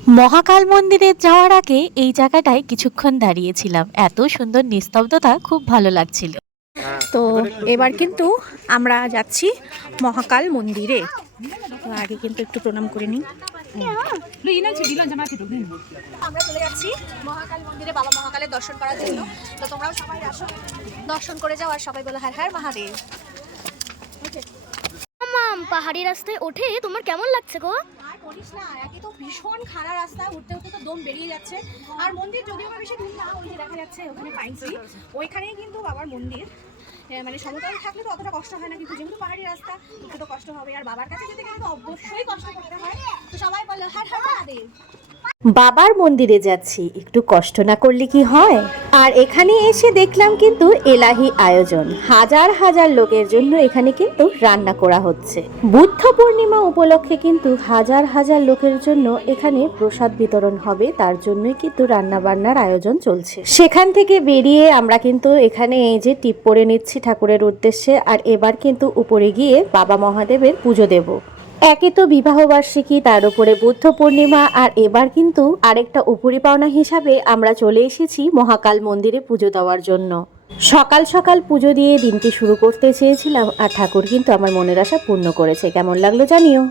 মহাকাল মন্দিরে যাওয়ার আগে এই জায়গাটায় কিছুক্ষণ দাঁড়িয়েছিলাম, এত সুন্দর নিস্তব্ধতা, খুব ভালো লাগছিল। তো এবার কিন্তু আমরা যাচ্ছি মহাকাল মন্দিরে। তো আগে কিন্তু একটু প্রণাম করে নিই। আমরা চলে যাচ্ছি মহাকাল মন্দিরে বাবা মহাকালের দর্শন করার জন্য। তো তোমরাও সবাই আসো, দর্শন করে যাও আর সবাই বলো হর হর মহাদেব। পাহাড়ি রাস্তায় ওঠে তোমার কেমন লাগছে গো? আর বলিস না, একে তো ভীষণ খাড়া রাস্তা, উঠতে উঠতে তো দম বেরিয়ে যাচ্ছে। আর মন্দির যদিও বা বেশি দূর না, ওই যে দেখা যাচ্ছে ওখানে পাইন ট্রি, ওইখানেই কিন্তু বাবার মন্দির। মানে সমতল থাকলে তো অতটা কষ্ট হয় না, কিন্তু যেহেতু পাহাড়ি রাস্তা একটু তো কষ্ট হবে। আর বাবার কাছে যেতে কিন্তু অবশ্যই কষ্ট করতে হয়। তো সবাই বলো হর হর মহাদেব। বাবার মন্দিরে যাচ্ছি, একটু কষ্ট না করলে কি হয়। আর এখানে এসে দেখলাম কিন্তু এলাহি আয়োজন, হাজার হাজার লোকের জন্য এখানে কিন্তু রান্না করা হচ্ছে। বুদ্ধ পূর্ণিমা উপলক্ষে কিন্তু হাজার হাজার লোকের জন্য এখানে প্রসাদ বিতরণ হবে, তার জন্যই কিন্তু রান্না বান্নার আয়োজন চলছে। সেখান থেকে বেরিয়ে আমরা কিন্তু এখানে এই যে টিপ পরে নিচ্ছি ঠাকুরের উদ্দেশ্যে। আর এবার কিন্তু উপরে গিয়ে বাবা মহাদেবের পুজো দেব। একে তো বিবাহবার্ষিকী, তার উপরে বুদ্ধ পূর্ণিমা, আর এবার কিন্তু আরেকটা উপরি পাওনা হিসাবে আমরা চলে এসেছি মহাকাল মন্দিরে পুজো দেওয়ার জন্য। সকাল সকাল পুজো দিয়ে দিনটি শুরু করতে চেয়েছিলাম, আর ঠাকুর কিন্তু আমার মনের আশা পূর্ণ করেছে। কেমন লাগলো জানিও।